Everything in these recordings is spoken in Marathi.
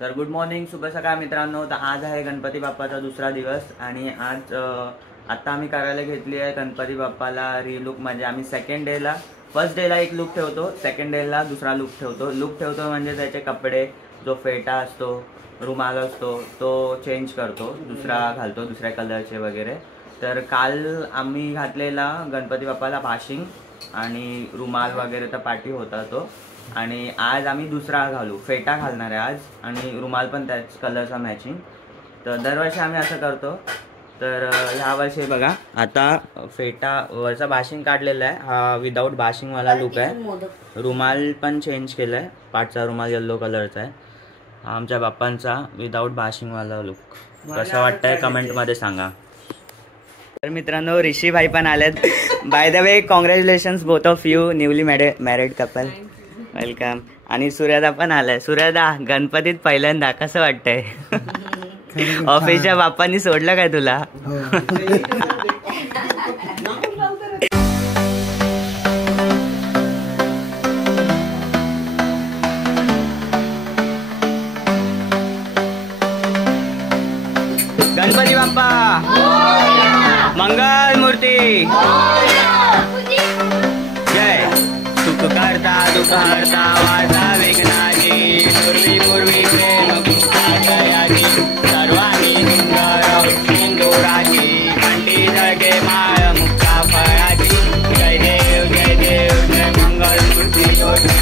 तर गुड मॉर्निंग, शुभ सकाळ मित्रांनो. तर आज आहे गणपती बाप्पाचा दुसरा दिवस आणि आज आता आम्ही करायला घेतली आहे गणपती बाप्पाला रिलुक. म्हणजे आम्ही सेकंड डेला, फर्स्ट डेला एक लुक ठेवतो, सेकंड डेला दुसरा लुक ठेवतो. लुक ठेवतो म्हणजे त्याचे कपडे, जो फेटा असतो, रुमाल असतो, तो चेंज करतो, दुसरा घालतो, दुसऱ्या कलरचे वगैरे. तर काल आम्ही घातलेला गणपती बाप्पाला भाशिंग आणि रुमाल वगैरे तर पाठी होता तो, आणि आज आम्ही दुसरा घालू, फेटा घालणार आहे आज, आणि रुमाल पण त्याच कलरचा मॅचिंग. तर दरवर्षी आम्ही असं करतो. तर ह्या वर्षी बघा, आता फेटा वरचा भाशिंग काढलेला आहे, हा विदाऊट भाशिंगवाला लुक आहे. रुमाल पण चेंज केला आहे, पाठचा रुमाल येल्लो कलरचा आहे. आमच्या बाप्पांचा विदाऊट भाशिंगवाला लुक कसा वाटतंय कमेंटमध्ये सांगा. तर मित्रांनो, ऋषी भाई पण आलेत. By the way, congratulations both of you, newly married couple. Welcome. आणि सूर्यदा पण आलाय. सूर्यदा, गणपतीत पहिल्यांदा कसं वाटतंय? ऑफिसच्या बाप्पांनी सोडलं काय तुला? गणपती बाप्पा मंगल मूर्ती जय. सुख करता दुःख हरता वाचा विघ्नाची, पूर्वी प्रेम कृपा दयाची, सर्वांनी सुंदर सिंदुराची, कंठी जगे माळ मुक्ता फळाची. जय देव जय देव जय मंगल मूर्ती ज्योती.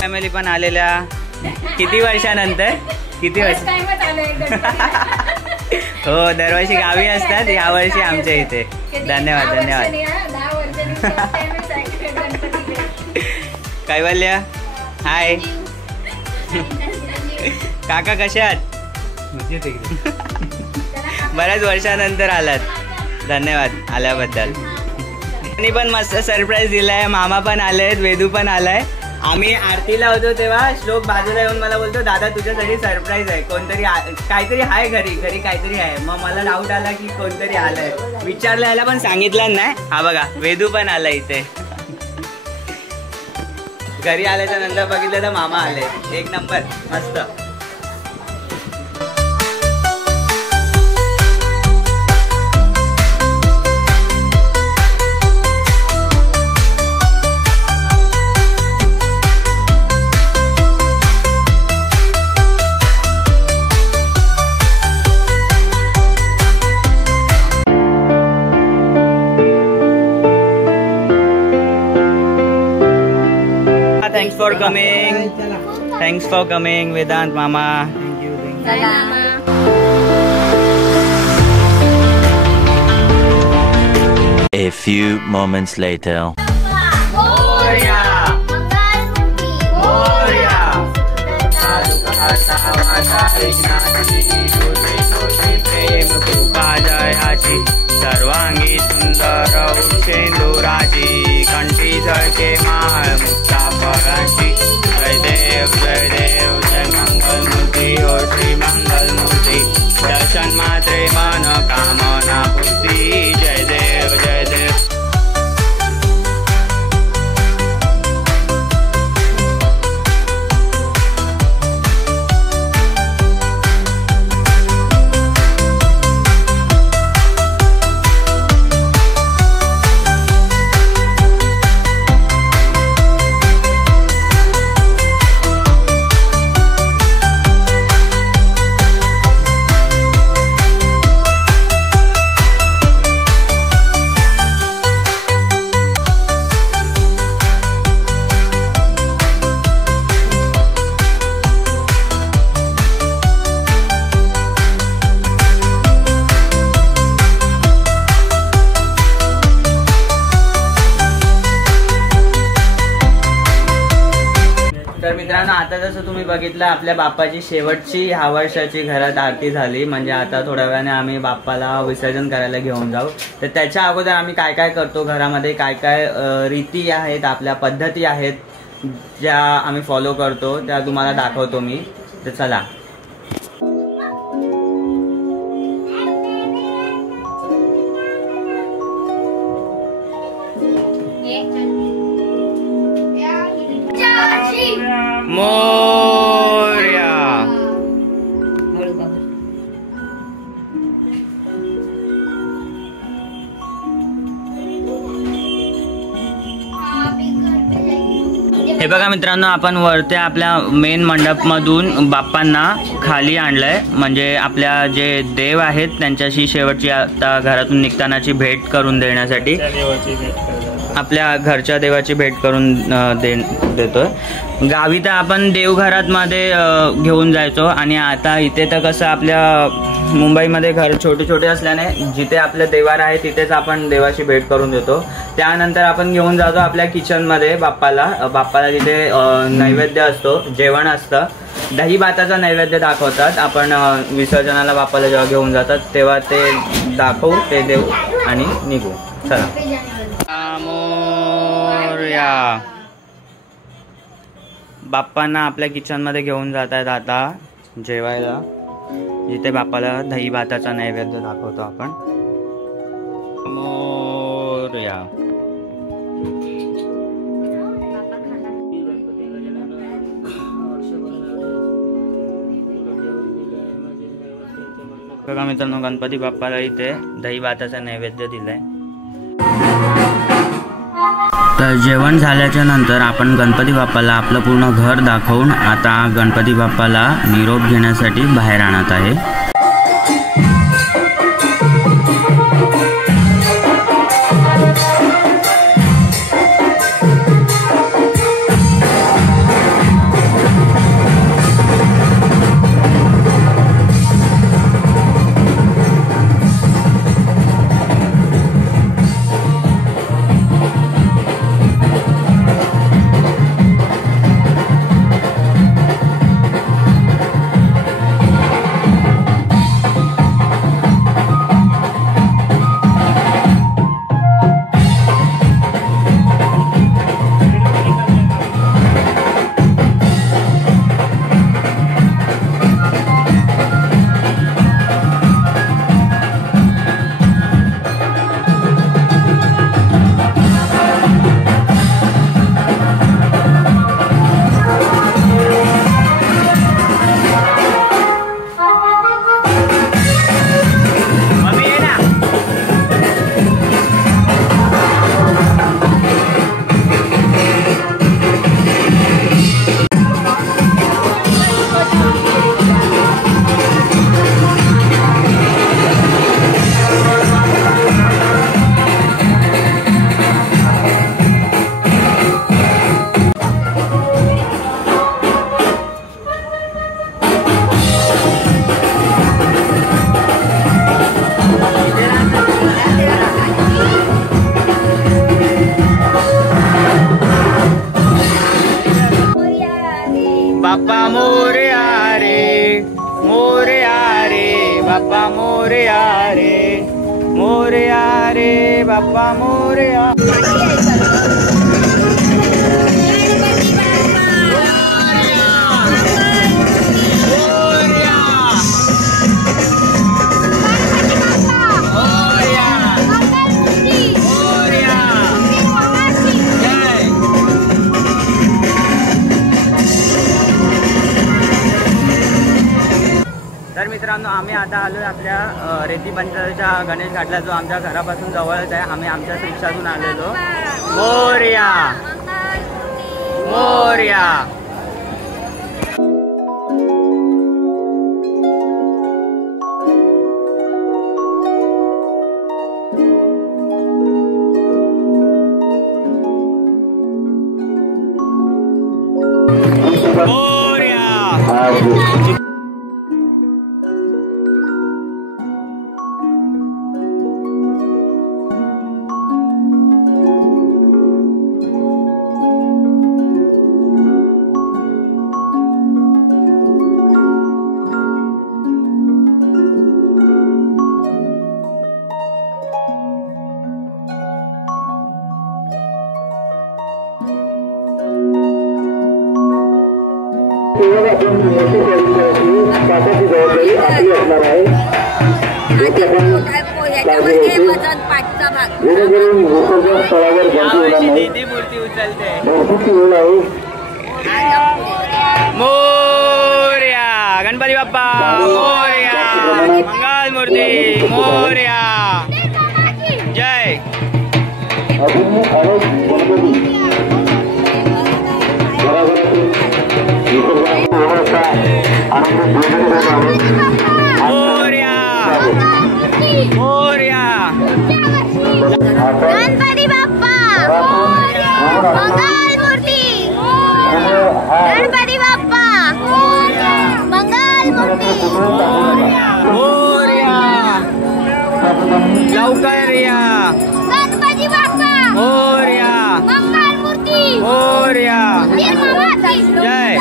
फॅमिली पण आलेल्या. किती वर्षानंतर? किती वर्ष? हो, दरवर्षी गावी असतात, या वर्षी आमच्या इथे. धन्यवाद धन्यवाद. कैवल्य हाय. काका कसे आहात? बऱ्याच वर्षानंतर आलात, धन्यवाद आल्याबद्दल. त्यांनी पण मस्त सरप्राईज दिलाय. मामा पण आलेत, वेदू पण आलाय. आम्ही आरतीला होतो तेव्हा श्लोक बाजूला येऊन मला बोलतो, दादा तुझ्यासाठी सरप्राईज आहे, कोणतरी काहीतरी आहे घरी काहीतरी आहे. मग मला डाऊट आला की कोणतरी आलंय, विचारलं याला पण सांगितलं नाही. हा बघा, वेदू पण आला इथे. घरी आल्याच्या नंतर बघितलं तर मामा आले. एक नंबर, मस्त. Thanks for coming. Thanks for coming, Vedant Mama. Thank you. Thank you. A few moments later. Moria. Moria. सर्वांगी सुंदर सिंदुराची, कंठी झळके माळ मुक्ता फळाची. जय देव जय मंगल मूर्ती ओ श्री मंगल मूर्ती. दर्शन मात्रे मन कामना पूर्ती. जय देव जय देव. तर मित्रांनो आता जसं तुम्ही बघितलं आपल्या बाप्पाची शेवटची ह्या वर्षाची घरात आरती झाली. म्हणजे आता थोड्या वेळाने आम्ही बाप्पाला विसर्जन करायला घेऊन जाऊ. तर त्याच्या अगोदर आम्ही काय काय करतो घरामध्ये, काय काय रीती आहेत, आपल्या पद्धती आहेत ज्या आम्ही फॉलो करतो त्या तुम्हाला दाखवतो मी. तर चला. मोरया. हे बघा मित्रांनो, आपण वरते आपल्या मेन मंडपमधून बाप्पांना खाली आणलंय. म्हणजे आपल्या जे देव आहेत त्यांच्याशी शेवटची आता घरातून निघतानाची भेट करून देण्यासाठी, आपल्या घरच्या देवाची भेट करून देतोय. गावी तर आपण देवघरात मध्ये घेऊन जायचो आणि आता इथे तर कसं आपल्या मुंबईमध्ये घर छोटे छोटे असल्याने जिथे आपले देवार आहे तिथेच आपण देवाची भेट करून देतो. त्यानंतर आपण घेऊन जातो आपल्या किचनमध्ये बाप्पाला तिथे नैवेद्य असतो, जेवण असतं. दही भाताचा नैवेद्य दाखवतात. आपण विसर्जनाला बाप्पाला जेव्हा घेऊन जातात तेव्हा ते दाखवू, ते देऊ आणि निघू. चला. मोरया. बाप्पांना आपल्या किचनमध्ये घेऊन जात आहेत आता जेवायला, जिथे बाप्पाला दही भाताचा नैवेद्य दाखवतो आपण. मोरया. बघा मित्रांनो, गणपती बाप्पाला इथे दही भाताचा नैवेद्य दिलाय. तर जेवण झाल्याच्या नंतर आपण गणपती बाप्पाला आपलं पूर्ण घर दाखवून आता गणपती बाप्पाला निरोप घेण्यासाठी बाहेर आणत आहे. बाप्पा मोरया रे, मोरया रे, बाप्पा मोरया रे, मोरया रे, बाप्पा मोरया. तर मित्रांनो, आम्ही आता आलो आपल्या रेती पंचायतच्या गणेश घाटला, जो आमच्या घरापासून जवळच आहे. आम्ही आमच्या रिक्षातून आलेलो. मोरया मोरया. मोरया. याच्यामध्ये वजन पाठचा भाग दीदी मूर्ती उचलते मोरया गणपती बाप्पा मोरया मंगल मूर्ती मोरया जय मोरया मोरया गणपती बाप्पा मंगल मूर्ती गणपती बाप्पा मंगल मूर्ती मोरया लवकर या गणपती बाप्पा मोरया मंगल मूर्ती मोरया जय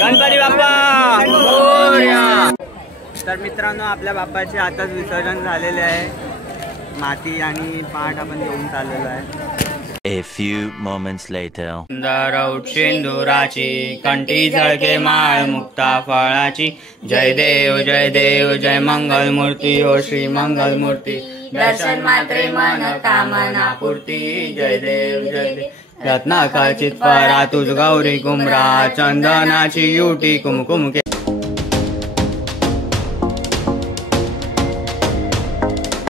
गणपती बाप्पा मोरया. तर मित्रांनो आपल्या बाप्पाचे आताच विसर्जन झालेले आहे. माती आणि पाट आपण घेऊन चाललेलो आहे. A few moments later. सुंदर सिंदुराची कंठी झळके माळ मुक्ता फळाची जय देव जय मंगल मूर्ती ओ श्री मंगल मूर्ती दर्शन मात्रे मन कामना पूर्ती जय देव रत्नाखचित परा तुझ गौरी कुमरा चंदनाची युटी कुमकुम